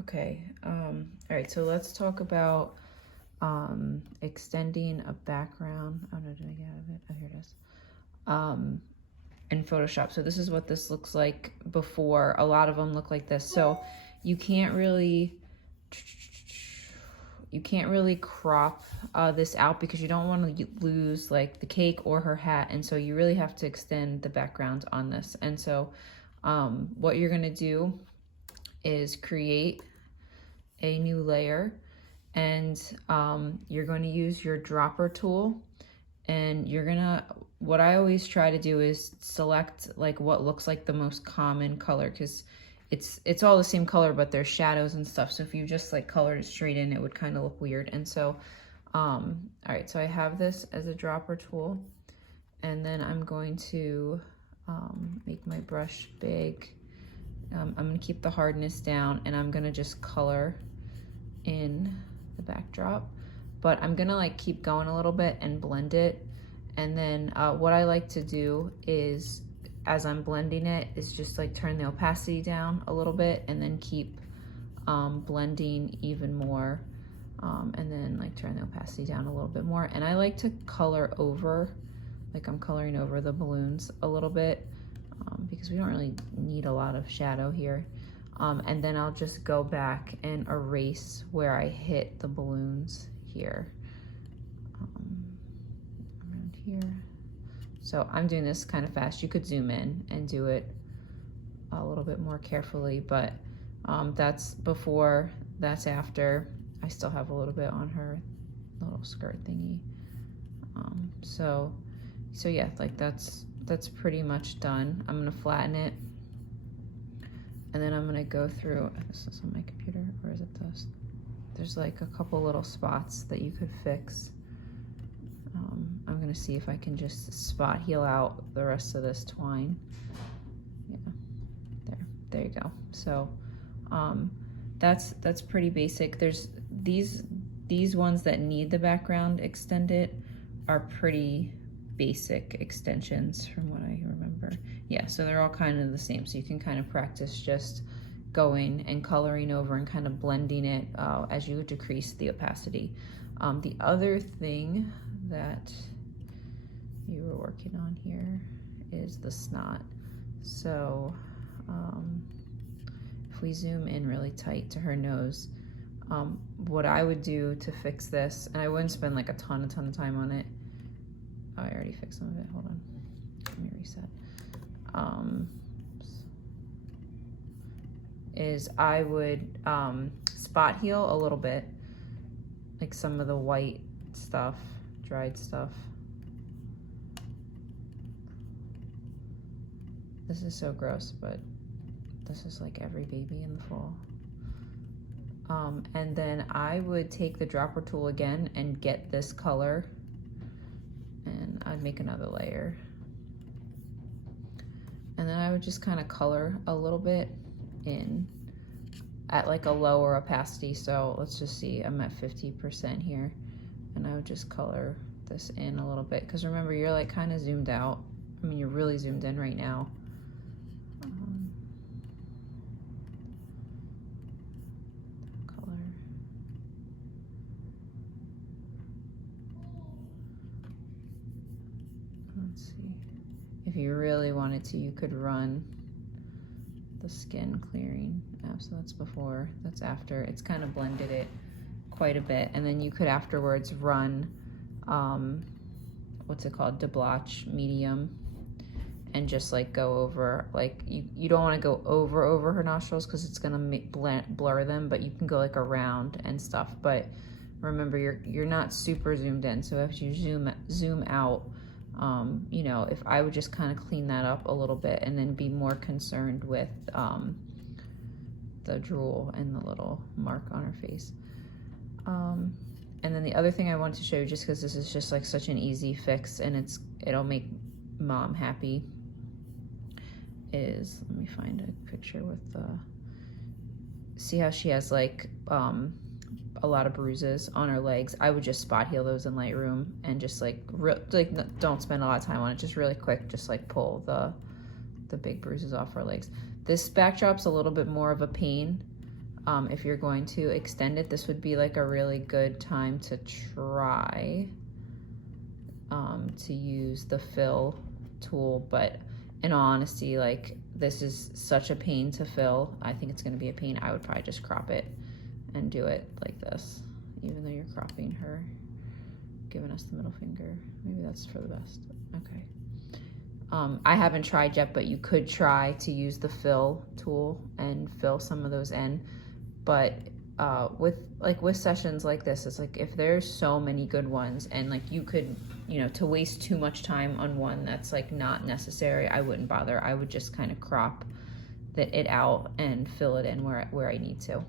Okay, all right, so let's talk about extending a background. Oh no, did I get out of it? Oh, here it is. In Photoshop. So this is what this looks like before. A lot of them look like this. So you can't really crop this out because you don't want to lose like the cake or her hat, and so you really have to extend the background on this. And so what you're going to do is create a new layer, and you're going to use your dropper tool, and you're gonna, what I always try to do is select like what looks like the most common color, because it's all the same color but there's shadows and stuff, so if you just like colored it straight in it would kind of look weird. And so all right, so I have this as a dropper tool, and then I'm going to make my brush big. I'm going to keep the hardness down, and I'm going to just color in the backdrop, but I'm going to like keep going a little bit and blend it. And then what I like to do is, as I'm blending it, is just like turn the opacity down a little bit and then keep blending even more, and then like turn the opacity down a little bit more. And I like to color over, like I'm coloring over the balloons a little bit, because we don't really need a lot of shadow here. And then I'll just go back and erase where I hit the balloons here, around here. So I'm doing this kind of fast. You could zoom in and do it a little bit more carefully, but that's before, that's after. I still have a little bit on her little skirt thingy. So yeah, like that's pretty much done. I'm gonna flatten it, and then I'm gonna go through, this is on my computer, or is it this? There's like a couple little spots that you could fix. I'm gonna see if I can just spot heal out the rest of this twine. Yeah, there you go. So that's pretty basic. There's these ones that need the background extended are pretty basic extensions from what I remember. Yeah, so they're all kind of the same, so you can kind of practice just going and coloring over and kind of blending it as you decrease the opacity. The other thing that you were working on here is the snot. So if we zoom in really tight to her nose, what I would do to fix this, and I wouldn't spend like a ton of time on it. Oh, I already fixed some of it, hold on, let me reset. Is I would spot heal a little bit, like some of the white stuff, dried stuff. This is so gross, but this is like every baby in the fall. And then I would take the dropper tool again and get this color, and I'd make another layer. And then I would just kind of color a little bit in at like a lower opacity. So let's just see, I'm at 50% here, and I would just color this in a little bit, because remember, you're like kind of zoomed out. I mean, you're really zoomed in right now. Color. Let's see. If you really wanted to, you could run the skin clearing. So that's before, that's after. It's kind of blended it quite a bit. And then you could afterwards run, what's it called, deblanche medium, and just like go over, like you don't want to go over her nostrils because it's gonna blur them, but you can go like around and stuff. But remember, you're not super zoomed in, so if you zoom out, you know, if I would just kind of clean that up a little bit and then be more concerned with the drool and the little mark on her face. And then the other thing I wanted to show you, just because this is just like such an easy fix and it'll make mom happy, is, let me find a picture with the, see how she has like a lot of bruises on her legs. I would just spot heal those in Lightroom and just like don't spend a lot of time on it, just really quick, just like pull the big bruises off her legs. This backdrop's a little bit more of a pain if you're going to extend it, this would be like a really good time to try to use the fill tool. But in all honesty, like, this is such a pain to fill. I think it's going to be a pain. I would probably just crop it and do it like this, even though you're cropping her, giving us the middle finger. Maybe that's for the best. Okay. I haven't tried yet, but you could try to use the fill tool and fill some of those in. But with sessions like this, it's like, if there's so many good ones, and like you could, you know, to waste too much time on one that's like not necessary, I wouldn't bother. I would just kind of crop it out and fill it in where I need to.